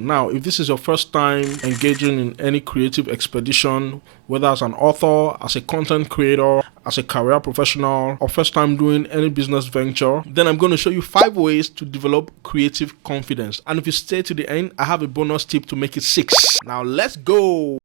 Now, if this is your first time engaging in any creative expedition, whether as an author, as a content creator, as a career professional, or first time doing any business venture, then I'm going to show you 5 ways to develop creative confidence. And if you stay to the end, I have a bonus tip to make it 6. Now, let's go.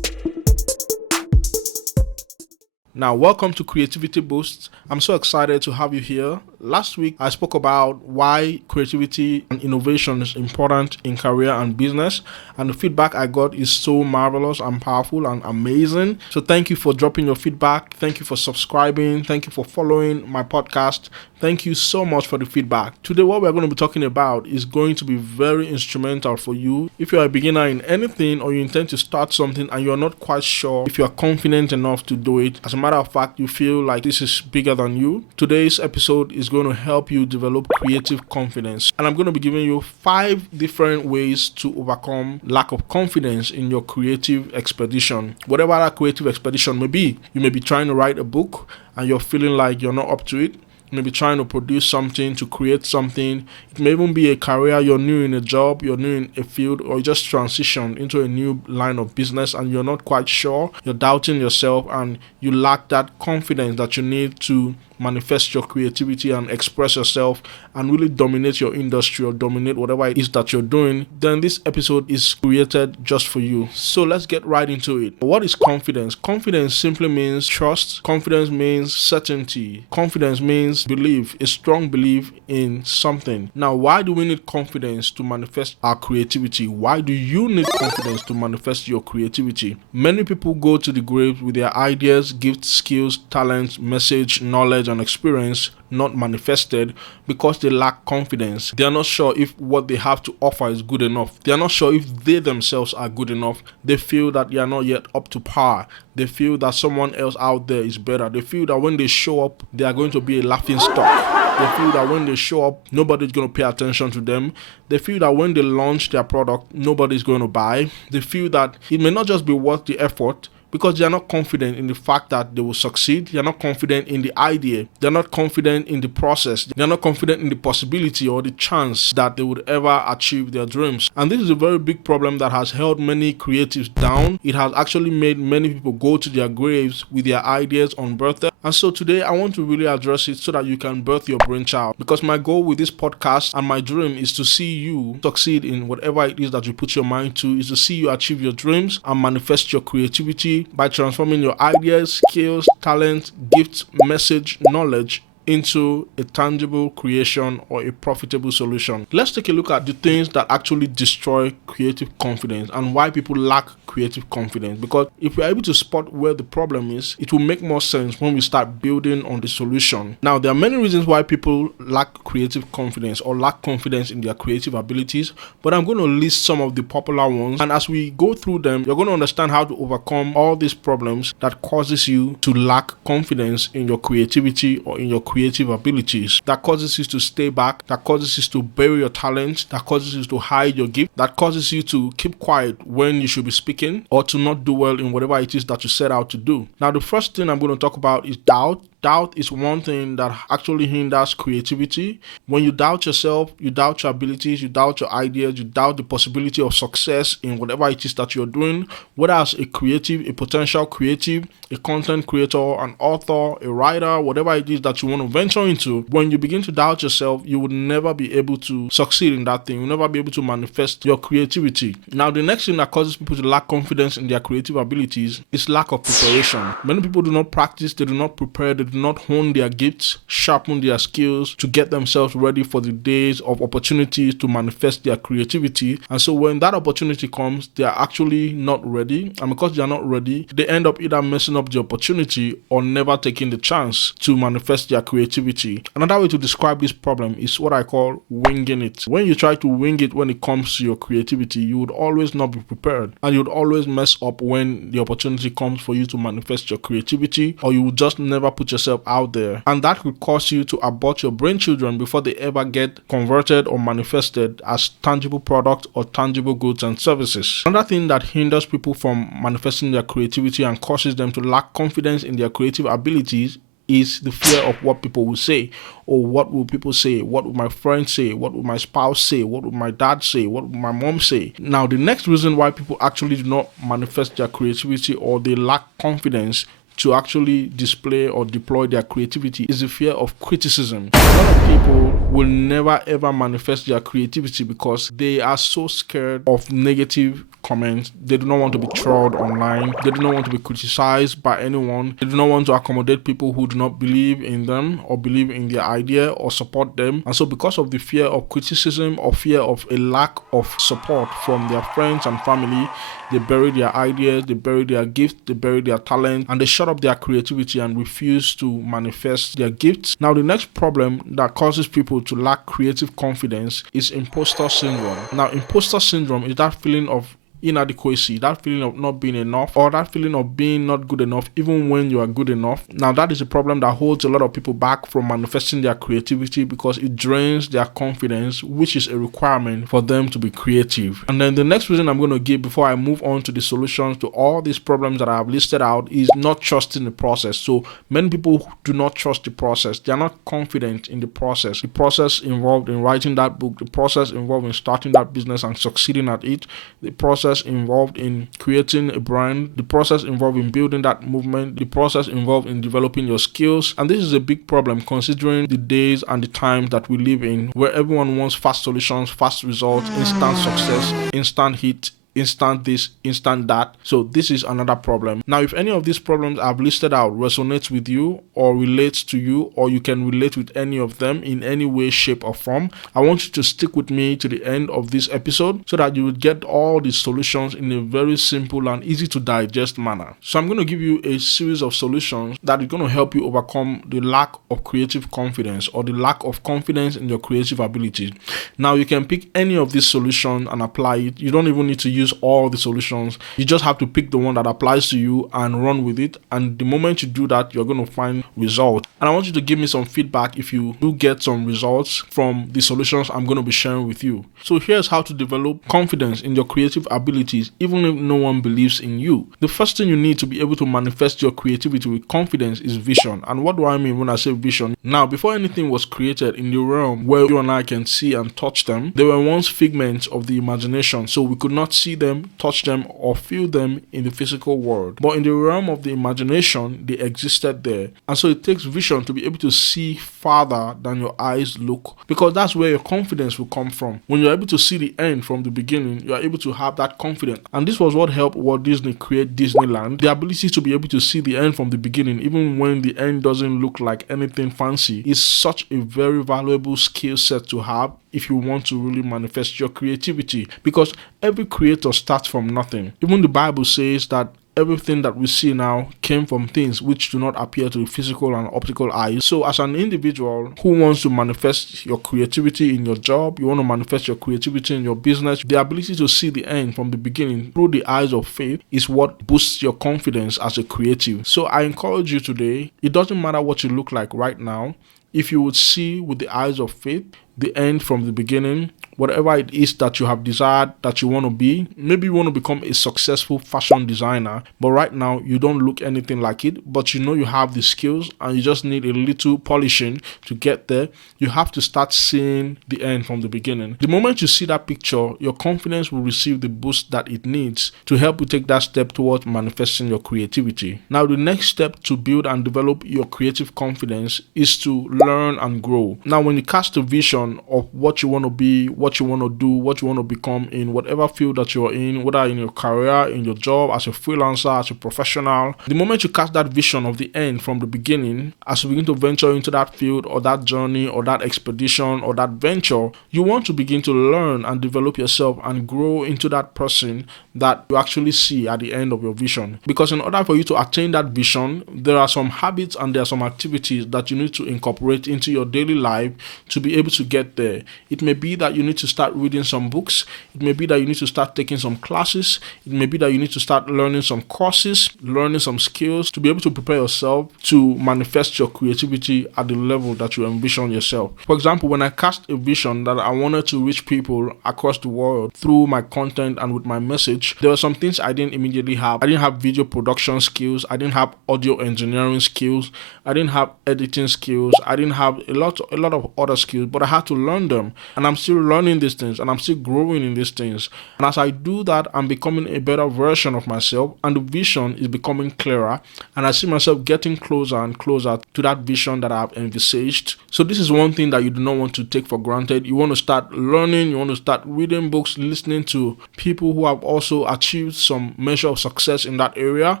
Now, welcome to Creativity Boost. I'm so excited to have you here. Last week, I spoke about why creativity and innovation is important in career and business, and the feedback I got is so marvelous and powerful and amazing. So thank you for dropping your feedback. Thank you for subscribing. Thank you for following my podcast. Thank you so much for the feedback. Today, what we're going to be talking about is going to be very instrumental for you. If you're a beginner in anything or you intend to start something and you're not quite sure if you're confident enough to do it, as a matter of fact, you feel like this is bigger than you, today's episode is going to help you develop creative confidence. And I'm going to be giving you 5 different ways to overcome lack of confidence in your creative expedition. Whatever that creative expedition may be, you may be trying to write a book and you're feeling like you're not up to it. You may be trying to produce something, to create something. It may even be a career, you're new in a job, you're new in a field, or you just transitioned into a new line of business and you're not quite sure. You're doubting yourself and you lack that confidence that you need to manifest your creativity and express yourself and really dominate your industry or dominate whatever it is that you're doing. Then this episode is created just for you. So let's get right into it. What is confidence? Confidence simply means trust. Confidence means certainty. Confidence means belief, a strong belief in something. Now, why do we need confidence to manifest our creativity? Why do you need confidence to manifest your creativity? Many people go to the grave with their ideas, gifts, skills, talents, message, knowledge, and experience not manifested because they lack confidence. They are not sure if what they have to offer is good enough. They are not sure if they themselves are good enough. They feel that they are not yet up to par. They feel that someone else out there is better. They feel that when they show up, they are going to be a laughing stock. They feel that when they show up, nobody's going to pay attention to them. They feel that when they launch their product, nobody's going to buy. They feel that it may not just be worth the effort, because they are not confident in the fact that they will succeed. They are not confident in the idea. They are not confident in the process. They are not confident in the possibility or the chance that they would ever achieve their dreams. And this is a very big problem that has held many creatives down. It has actually made many people go to their graves with their ideas unbirthed. And so today I want to really address it so that you can birth your brainchild. Because my goal with this podcast and my dream is to see you succeed in whatever it is that you put your mind to, is to see you achieve your dreams and manifest your creativity by transforming your ideas, skills, talents, gifts, message, knowledge into a tangible creation or a profitable solution. Let's take a look at the things that actually destroy creative confidence and why people lack creative confidence. Because if we're able to spot where the problem is, it will make more sense when we start building on the solution. Now, there are many reasons why people lack creative confidence or lack confidence in their creative abilities, but I'm going to list some of the popular ones. And as we go through them, you're going to understand how to overcome all these problems that causes you to lack confidence in your creativity or in your creative abilities, that causes you to stay back, that causes you to bury your talent, that causes you to hide your gift, that causes you to keep quiet when you should be speaking, or to not do well in whatever it is that you set out to do. Now, the first thing I'm going to talk about is doubt. Doubt is one thing that actually hinders creativity. When you doubt yourself, you doubt your abilities, you doubt your ideas, you doubt the possibility of success in whatever it is that you're doing, whether as a creative, a potential creative, a content creator, an author, a writer, whatever it is that you want to venture into. When you begin to doubt yourself, you would never be able to succeed in that thing. You'll never be able to manifest your creativity. Now, the next thing that causes people to lack confidence in their creative abilities is lack of preparation. Many people do not practice, they do not prepare, they do not hone their gifts, sharpen their skills to get themselves ready for the days of opportunities to manifest their creativity. And so when that opportunity comes, they are actually not ready. And because they are not ready, they end up either messing up the opportunity or never taking the chance to manifest their creativity. Another way to describe this problem is what I call winging it. When you try to wing it when it comes to your creativity, you would always not be prepared, and you would always mess up when the opportunity comes for you to manifest your creativity, or you would just never put yourself out there, and that could cause you to abort your brain children before they ever get converted or manifested as tangible products or tangible goods and services. Another thing that hinders people from manifesting their creativity and causes them to lack confidence in their creative abilities is the fear of what people will say. Or what will people say? What will my friends say? What will my spouse say? What will my dad say? What will my mom say? Now, the next reason why people actually do not manifest their creativity, or they lack confidence to actually display or deploy their creativity, is the fear of criticism. A lot of people will never ever manifest their creativity because they are so scared of negative comments. They do not want to be trolled online. They do not want to be criticized by anyone. They do not want to accommodate people who do not believe in them or believe in their idea or support them. And so because of the fear of criticism or fear of a lack of support from their friends and family, they bury their ideas, they bury their gifts, they bury their talent, and they shut up their creativity and refuse to manifest their gifts. Now, the next problem that causes people to lack creative confidence is imposter syndrome. Now, imposter syndrome is that feeling of inadequacy, that feeling of not being enough, or that feeling of being not good enough even when you are good enough. Now, that is a problem that holds a lot of people back from manifesting their creativity because it drains their confidence, which is a requirement for them to be creative. And then the next reason I'm going to give before I move on to the solutions to all these problems that I have listed out is not trusting the process. So many people do not trust the process. They are not confident in the process. The process involved in writing that book, the process involved in starting that business and succeeding at it, the process involved in creating a brand, the process involved in building that movement, the process involved in developing your skills. And this is a big problem considering the days and the times that we live in, where everyone wants fast solutions, fast results, instant success, instant hit, instant this, instant that. So this is another problem. Now, if any of these problems I've listed out resonates with you or relates to you, or you can relate with any of them in any way, shape or form, I want you to stick with me to the end of this episode so that you will get all the solutions in a very simple and easy to digest manner. So I'm going to give you a series of solutions that is going to help you overcome the lack of creative confidence or the lack of confidence in your creative abilities. Now, you can pick any of these solutions and apply it. You don't even need to use all the solutions. You just have to pick the one that applies to you and run with it. And the moment you do that, you're going to find results. And I want you to give me some feedback if you do get some results from the solutions I'm going to be sharing with you. So here's how to develop confidence in your creative abilities even if no one believes in you. The first thing you need to be able to manifest your creativity with confidence is vision. And what do I mean when I say vision? Now, before anything was created in the realm where you and I can see and touch them, they were once figments of the imagination. So we could not see them, touch them, or feel them in the physical world. But in the realm of the imagination, they existed there. And so it takes vision to be able to see farther than your eyes look, because that's where your confidence will come from. When you're able to see the end from the beginning, you are able to have that confidence. And this was what helped Walt Disney create Disneyland. The ability to be able to see the end from the beginning, even when the end doesn't look like anything fancy, is such a very valuable skill set to have if you want to really manifest your creativity, because every creator starts from nothing. Even the Bible says that everything that we see now came from things which do not appear to the physical and optical eyes. So as an individual who wants to manifest your creativity in your job, you want to manifest your creativity in your business, the ability to see the end from the beginning through the eyes of faith is what boosts your confidence as a creative. So I encourage you today, it doesn't matter what you look like right now, if you would see with the eyes of faith the end from the beginning, whatever it is that you have desired that you want to be. Maybe you want to become a successful fashion designer, but right now you don't look anything like it, but you know you have the skills and you just need a little polishing to get there. You have to start seeing the end from the beginning. The moment you see that picture, your confidence will receive the boost that it needs to help you take that step towards manifesting your creativity. Now, the next step to build and develop your creative confidence is to learn and grow. Now, when you cast a vision of what you want to be, what you want to do, what you want to become in whatever field that you're in, whether in your career, in your job, as a freelancer, as a professional, the moment you cast that vision of the end from the beginning, as you begin to venture into that field or that journey or that expedition or that venture, you want to begin to learn and develop yourself and grow into that person that you actually see at the end of your vision. Because in order for you to attain that vision, there are some habits and there are some activities that you need to incorporate into your daily life to be able to get there. It may be that you need to start reading some books. It may be that you need to start taking some classes. It may be that you need to start learning some courses, learning some skills to be able to prepare yourself to manifest your creativity at the level that you envision yourself. For example, when I cast a vision that I wanted to reach people across the world through my content and with my message, there were some things I didn't immediately have. I didn't have video production skills. I didn't have audio engineering skills. I didn't have editing skills. I didn't have a lot of other skills, but I had to learn them. And I'm still learning these things and I'm still growing in these things. And as I do that, I'm becoming a better version of myself and the vision is becoming clearer. And I see myself getting closer and closer to that vision that I've envisaged. So this is one thing that you do not want to take for granted. You want to start learning, you want to start reading books, listening to people who have also achieved some measure of success in that area.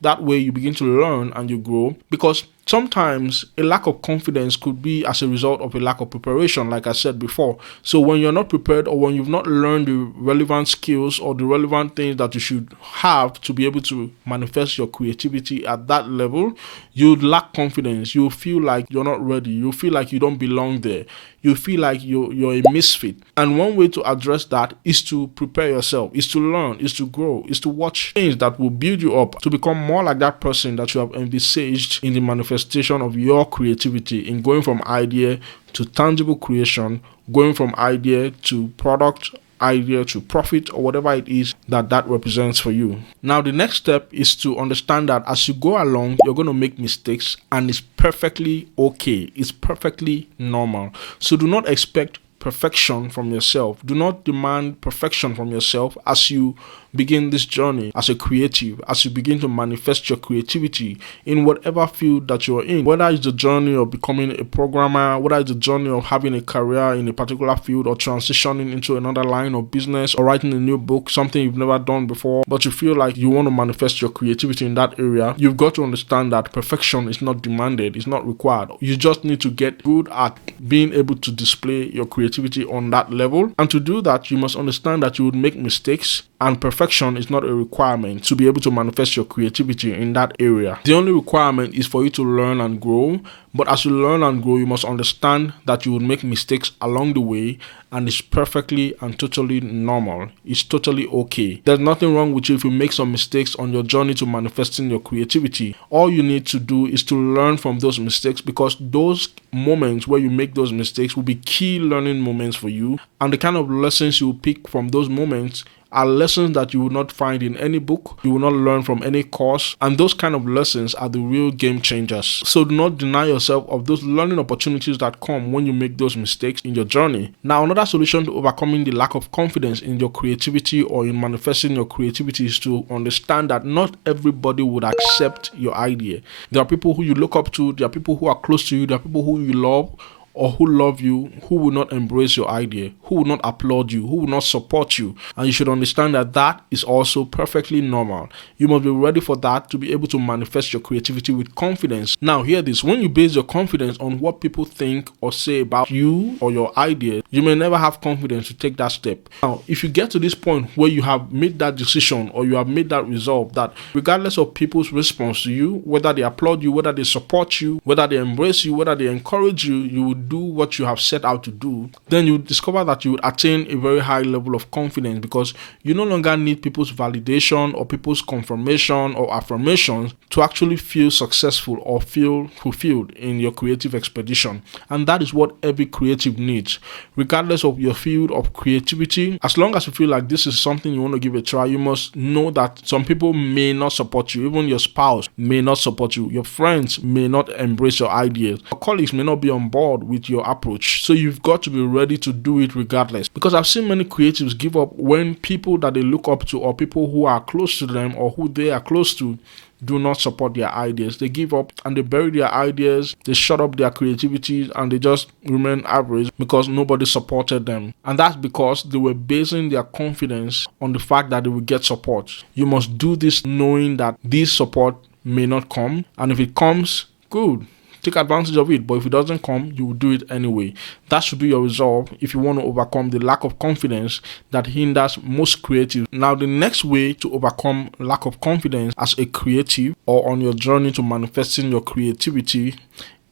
That way you begin to learn and you grow, because sometimes a lack of confidence could be as a result of a lack of preparation, like I said before. So when you're not prepared or when you've not learned the relevant skills or the relevant things that you should have to be able to manifest your creativity at that level, you lack confidence. You feel like you're not ready. You feel like you don't belong there. You feel like you're a misfit. And one way to address that is to prepare yourself, is to learn, is to grow, is to watch things that will build you up to become more like that person that you have envisaged in the manifestation of your creativity, in going from idea to tangible creation, going from idea to product, idea to profit, or whatever it is that represents for you. Now, the next step is to understand that as you go along, you're going to make mistakes and it's perfectly okay. It's perfectly normal. So do not expect perfection from yourself. Do not demand perfection from yourself as you begin this journey as a creative, as you begin to manifest your creativity in whatever field that you're in, whether it's the journey of becoming a programmer, whether it's the journey of having a career in a particular field or transitioning into another line of business or writing a new book, something you've never done before, but you feel like you want to manifest your creativity in that area. You've got to understand that perfection is not demanded, it's not required. You just need to get good at being able to display your creativity on that level. And to do that, you must understand that you would make mistakes, and perfection is not a requirement to be able to manifest your creativity in that area. The only requirement is for you to learn and grow. But as you learn and grow, you must understand that you will make mistakes along the way, and it's perfectly and totally normal. It's totally okay. There's nothing wrong with you if you make some mistakes on your journey to manifesting your creativity. All you need to do is to learn from those mistakes, because those moments where you make those mistakes will be key learning moments for you, and the kind of lessons you pick from those moments are lessons that you will not find in any book, you will not learn from any course, and those kind of lessons are the real game changers. So do not deny yourself of those learning opportunities that come when you make those mistakes in your journey. Now, another solution to overcoming the lack of confidence in your creativity or in manifesting your creativity is to understand that not everybody would accept your idea. There are people who you look up to, there are people who are close to you, there are people who you love, or who love you, who will not embrace your idea, who will not applaud you, who will not support you. And you should understand that that is also perfectly normal. You must be ready for that to be able to manifest your creativity with confidence. Now, hear this. When you base your confidence on what people think or say about you or your idea, you may never have confidence to take that step. Now, if you get to this point where you have made that decision or you have made that resolve that regardless of people's response to you, whether they applaud you, whether they support you, whether they embrace you, whether they encourage you, you will do what you have set out to do, then you discover that you would attain a very high level of confidence, because you no longer need people's validation or people's confirmation or affirmations to actually feel successful or feel fulfilled in your creative expedition. And that is what every creative needs, regardless of your field of creativity. As long as you feel like this is something you want to give a try, you must know that some people may not support you. Even your spouse may not support you. Your friends may not embrace your ideas. Your colleagues may not be on board with your approach. So you've got to be ready to do it regardless. Because I've seen many creatives give up when people that they look up to or people who are close to them or who they are close to do not support their ideas. They give up and they bury their ideas, they shut up their creativity, and they just remain average because nobody supported them. And that's because they were basing their confidence on the fact that they will get support. You must do this knowing that this support may not come, and if it comes, good. take advantage of it. But if it doesn't come, you will do it anyway. That should be your resolve if you want to overcome the lack of confidence that hinders most creatives. Now, the next way to overcome lack of confidence as a creative or on your journey to manifesting your creativity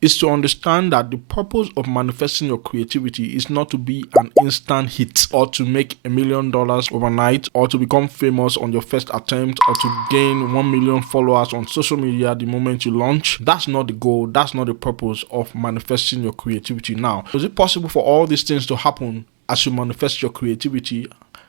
is to understand that the purpose of manifesting your creativity is not to be an instant hit or to make $1 million overnight or to become famous on your first attempt or to gain 1 million followers on social media the moment you launch. That's not the goal. That's not the purpose of manifesting your creativity. Now, is it possible for all these things to happen as you manifest your creativity?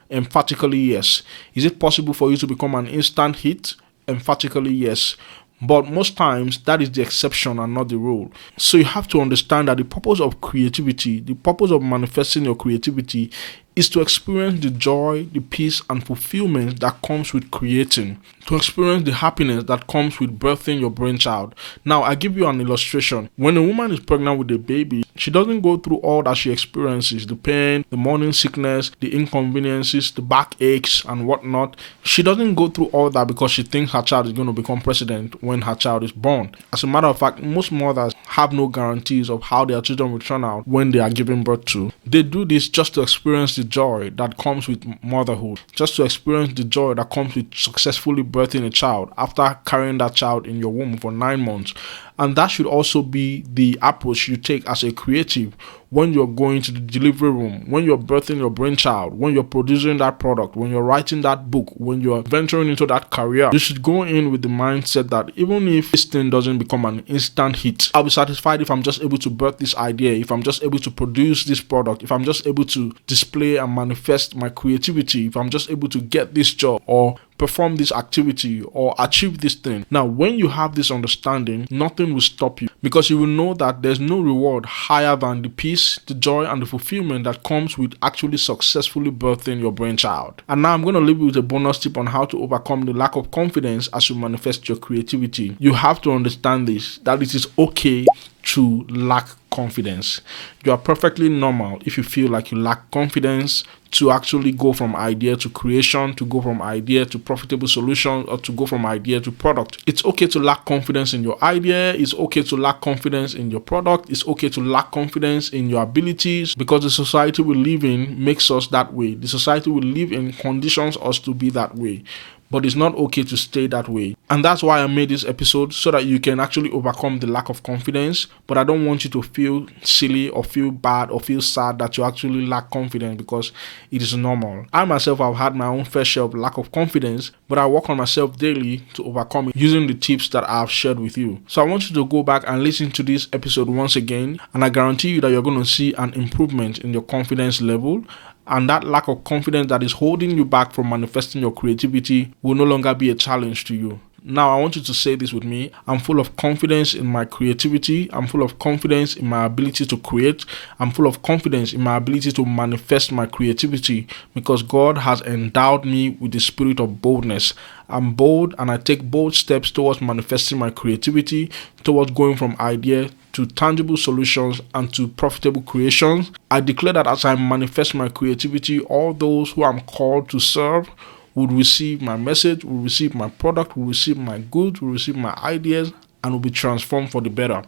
Emphatically, yes. Is it possible for you to become an instant hit? Emphatically, yes. But most times, that is the exception and not the rule. So you have to understand that the purpose of creativity, the purpose of manifesting your creativity is to experience the joy, the peace, and fulfillment that comes with creating. To experience the happiness that comes with birthing your brainchild. Now, I give you an illustration. When a woman is pregnant with a baby, she doesn't go through all that she experiences, the pain, the morning sickness, the inconveniences, the backaches, and whatnot. She doesn't go through all that because she thinks her child is going to become president when her child is born. As a matter of fact, most mothers have no guarantees of how their children will turn out when they are giving birth to. They do this just to experience the joy that comes with motherhood, just to experience the joy that comes with successfully birthing a child after carrying that child in your womb for 9 months. And that should also be the approach you take as a creative when you're going to the delivery room, when you're birthing your brainchild, when you're producing that product, when you're writing that book, when you're venturing into that career. You should go in with the mindset that even if this thing doesn't become an instant hit, I'll be satisfied if I'm just able to birth this idea, if I'm just able to produce this product, if I'm just able to display and manifest my creativity, if I'm just able to get this job or perform this activity or achieve this thing. Now, when you have this understanding, nothing will stop you because you will know that there's no reward higher than the peace, the joy, and the fulfillment that comes with actually successfully birthing your brainchild. And now I'm going to leave you with a bonus tip on how to overcome the lack of confidence as you manifest your creativity. You have to understand this, that it is okay to lack confidence. You are perfectly normal if you feel like you lack confidence to actually go from idea to creation, to go from idea to profitable solution, or to go from idea to product. It's okay to lack confidence in your idea. It's okay to lack confidence in your product. It's okay to lack confidence in your abilities because the society we live in makes us that way. The society we live in conditions us to be that way. But it's not okay to stay that way. And that's why I made this episode, so that you can actually overcome the lack of confidence. But I don't want you to feel silly or feel bad or feel sad that you actually lack confidence, because it is normal. I myself have had my own fair share of lack of confidence, but I work on myself daily to overcome it using the tips that I've shared with you. So I want you to go back and listen to this episode once again, and I guarantee you that you're going to see an improvement in your confidence level. And that lack of confidence that is holding you back from manifesting your creativity will no longer be a challenge to you. Now, I want you to say this with me. I'm full of confidence in my creativity. I'm full of confidence in my ability to create. I'm full of confidence in my ability to manifest my creativity because God has endowed me with the spirit of boldness. I'm bold and I take bold steps towards manifesting my creativity, towards going from idea to tangible solutions and to profitable creations. I declare that as I manifest my creativity, all those who I'm called to serve would receive my message, will receive my product, will receive my goods, will receive my ideas, and will be transformed for the better.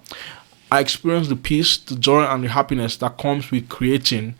I experience the peace, the joy, and the happiness that comes with creating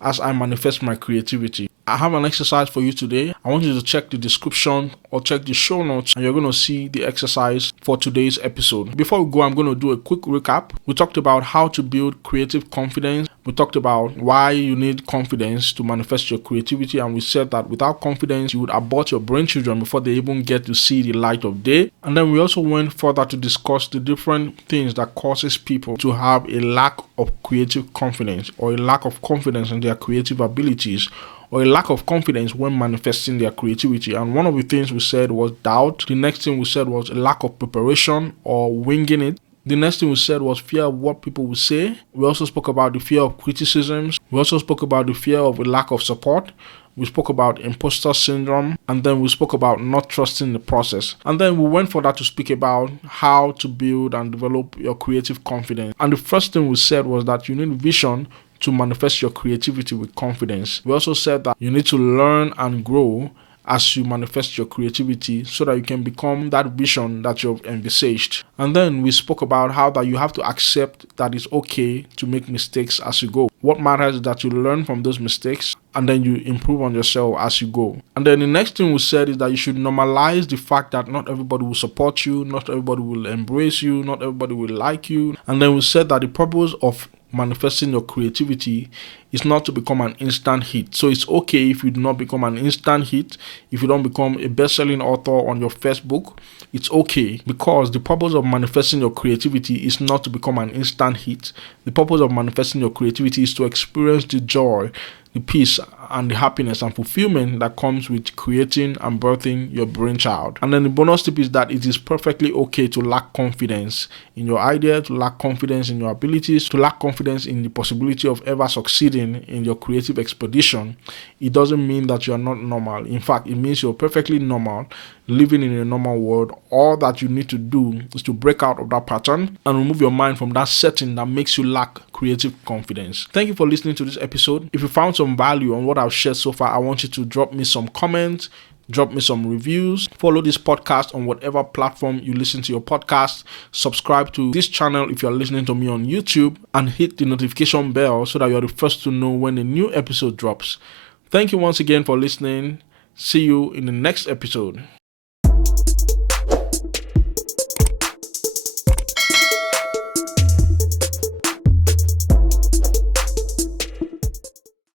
as I manifest my creativity. I have an exercise for you today. I want you to check the description or check the show notes, and you're going to see the exercise for today's episode. Before we go, I'm going to do a quick recap. We talked about how to build creative confidence. We talked about why you need confidence to manifest your creativity, and we said that without confidence, you would abort your brain children before they even get to see the light of day. And then we also went further to discuss the different things that causes people to have a lack of creative confidence or a lack of confidence in their creative abilities, or a lack of confidence when manifesting their creativity. And one of the things we said was doubt. The next thing we said was a lack of preparation or winging it. The next thing we said was fear of what people will say. We also spoke about the fear of criticisms. We also spoke about the fear of a lack of support. We spoke about imposter syndrome, and then we spoke about not trusting the process. And then we went further to speak about how to build and develop your creative confidence. And the first thing we said was that you need vision to manifest your creativity with confidence. We also said that you need to learn and grow as you manifest your creativity so that you can become that vision that you've envisaged. And then we spoke about how that you have to accept that it's okay to make mistakes as you go. What matters is that you learn from those mistakes and then you improve on yourself as you go. And then the next thing we said is that you should normalize the fact that not everybody will support you, not everybody will embrace you, not everybody will like you. And then we said that the purpose of manifesting your creativity is not to become an instant hit. So it's okay if you do not become an instant hit, if you don't become a best-selling author on your first book. It's okay, because the purpose of manifesting your creativity is not to become an instant hit. The purpose of manifesting your creativity is to experience the joy, the peace, and the happiness and fulfillment that comes with creating and birthing your brainchild. And then the bonus tip is that it is perfectly okay to lack confidence in your idea, to lack confidence in your abilities, to lack confidence in the possibility of ever succeeding in your creative expedition. It doesn't mean that you are not normal. In fact, it means you're perfectly normal, living in a normal world. All that you need to do is to break out of that pattern and remove your mind from that setting that makes you lack creative confidence. Thank you for listening to this episode. If you found some value on what I've shared so far, I want you to drop me some comments, drop me some reviews, follow this podcast on whatever platform you listen to your podcast, subscribe to this channel if you're listening to me on YouTube, and hit the notification bell so that you're the first to know when a new episode drops. Thank you once again for listening. See you in the next episode.